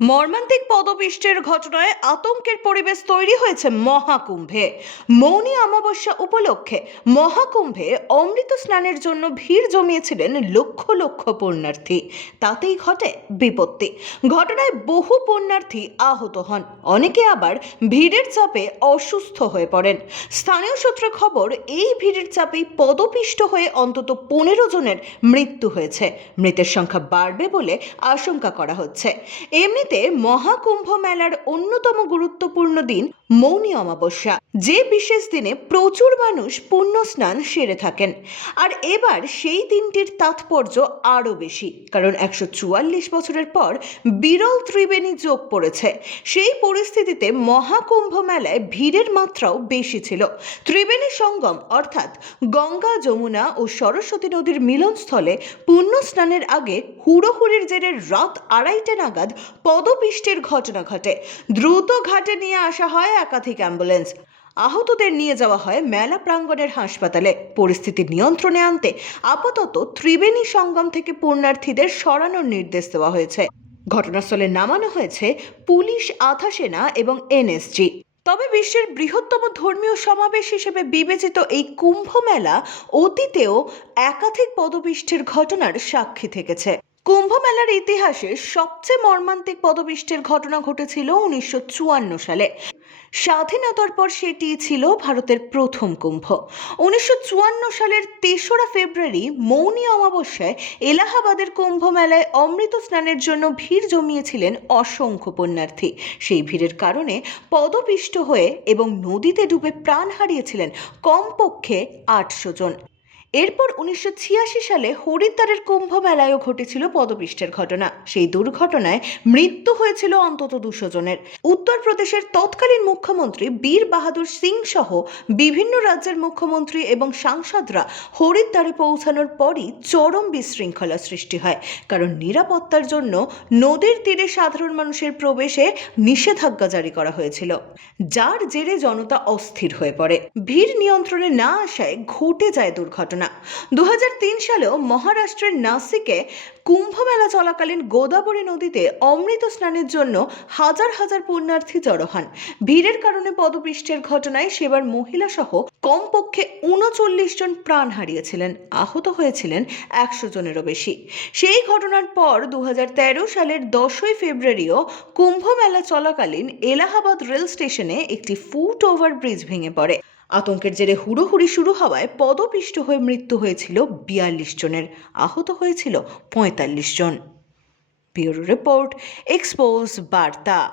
মর্মান্তিক পদপিষ্টের ঘটনায় আতঙ্কের পরিবেশ তৈরি হয়েছে মহাকুম্ভে। মৌনী অমাবস্যা উপলক্ষে মহাকুম্ভে অমৃত স্নানের জন্য ভিড় জমিয়েছিলেন লক্ষ লক্ষ পুণ্যার্থী। তাতেই ঘটে বিপত্তি। ঘটনায় বহু পুণ্যার্থী আহত হন। অনেকে আবার ভিড়ের চাপে অসুস্থ হয়ে পড়েন। স্থানীয় সূত্রে খবর, এই ভিড়ের চাপেই পদপিষ্ট হয়ে অন্তত পনেরো জনের মৃত্যু হয়েছে। মৃতের সংখ্যা বাড়বে বলে আশঙ্কা করা হচ্ছে। এমনিতে মহাকুম্ভ মেলার অন্যতম গুরুত্বপূর্ণ দিন মৌনী অমাবস্যা। যে বিশেষ দিনে প্রচুর মানুষ পুণ্য স্নান সেরে থাকেন। আর এবার সেই দিনটির তাৎপর্য আরও বেশি, কারণ একশো চুয়াল্লিশ বছরের পর বিরল ত্রিবেণী যোগ পড়েছে। সেই পরিস্থিতিতে মহাকুম্ভ মেলায় ভিড়ের মাত্রাও বেশি ছিল। ত্রিবেণী সঙ্গম, অর্থাৎ গঙ্গা, যমুনা ও সরস্বতী নদীর মিলনস্থলে পুণ্য স্নানের আগে হুড়োহুড়ির জেরে রাত আড়াইটা নাগাদ পদপিষ্টের ঘটনা ঘটে। দ্রুত ঘাটে নিয়ে আসা হয় একাধিক অ্যাম্বুলেন্স। আহতদের নিয়ে যাওয়া হয় মেলা প্রাঙ্গণের হাসপাতালে। পরিস্থিতি নিয়ন্ত্রণে আনতে আপাতত ত্রিবেণী সঙ্গম থেকে পুণ্যার্থীদের সরানোর নির্দেশ দেওয়া হয়েছে। ঘটনাস্থলে নামানো হয়েছে পুলিশ আধা সেনা এবং এনএসজি। তবে বিশ্বের বৃহত্তম ধর্মীয় সমাবেশ হিসেবে বিবেচিত এই কুম্ভ মেলা অতীতেও একাধিক পদপিষ্টের ঘটনার সাক্ষী থেকেছে। কুম্ভ মেলার ইতিহাসে সবচেয়ে মর্মান্তিক পদপিষ্টের ঘটনা ঘটেছিল উনিশশো চুয়ান্ন সালে। স্বাধীনতার পর সেটি ছিল ভারতের প্রথম কুম্ভ। উনিশশো চুয়ান্ন সালের তেসরা ফেব্রুয়ারি মৌনী অমাবস্যায় এলাহাবাদের কুম্ভ মেলায় অমৃত স্নানের জন্য ভিড় জমিয়েছিলেন অসংখ্য পুণ্যার্থী। সেই ভিড়ের কারণে পদপিষ্ট হয়ে এবং নদীতে ডুবে প্রাণ হারিয়েছিলেন কমপক্ষে আটশো জন। এরপর উনিশশো ছিয়াশি সালে হরিদ্বারের কুম্ভ মেলায়ও ঘটেছিল পদপিষ্টের ঘটনা। সেই দুর্ঘটনায় মৃত্যু হয়েছিল অন্তত দুশো জনের। উত্তরপ্রদেশের তৎকালীন মুখ্যমন্ত্রী বীর বাহাদুর সিং সহ বিভিন্ন রাজ্যের মুখ্যমন্ত্রী এবং সাংসদরা হরিদ্বারে পৌঁছানোর পরই চরম বিশৃঙ্খলা সৃষ্টি হয়। কারণ নিরাপত্তার জন্য নদীর তীরে সাধারণ মানুষের প্রবেশে নিষেধাজ্ঞা জারি করা হয়েছিল। যার জেরে জনতা অস্থির হয়ে পড়ে। ভিড় নিয়ন্ত্রণে না আসায় ঘটে যায় দুর্ঘটনা। দু সালেও মহারাষ্ট্রের নাসিকে কুম্ভ মেলা চলাকালীন গোদাবরী নদীতে অমৃত স্নানের জন্য হাজার হাজার পুণ্যার্থী জড়ো হন। ভিড়ের কারণে পদপৃষ্ঠের ঘটনায় সেবার মহিলা সহ কমপক্ষে উনচল্লিশ জন প্রাণ হারিয়েছিলেন, আহত হয়েছিলেন একশো জনেরও বেশি। সেই ঘটনার পর দু হাজার তেরো সালের দশই ফেব্রুয়ারিও কুম্ভমেলা চলাকালীন এলাহাবাদ রেল স্টেশনে একটি ফুট ওভার ব্রিজ ভেঙে পড়ে। আতঙ্কের জেরে হুড়োহুড়ি শুরু হওয়ায় পদপিষ্ট হয়ে মৃত্যু হয়েছিল বিয়াল্লিশ জনের। আহত হয়েছিল পঁয়তাল্লিশ জন। ব্যুরো রিপোর্ট, এক্সপোজ, বার্তা।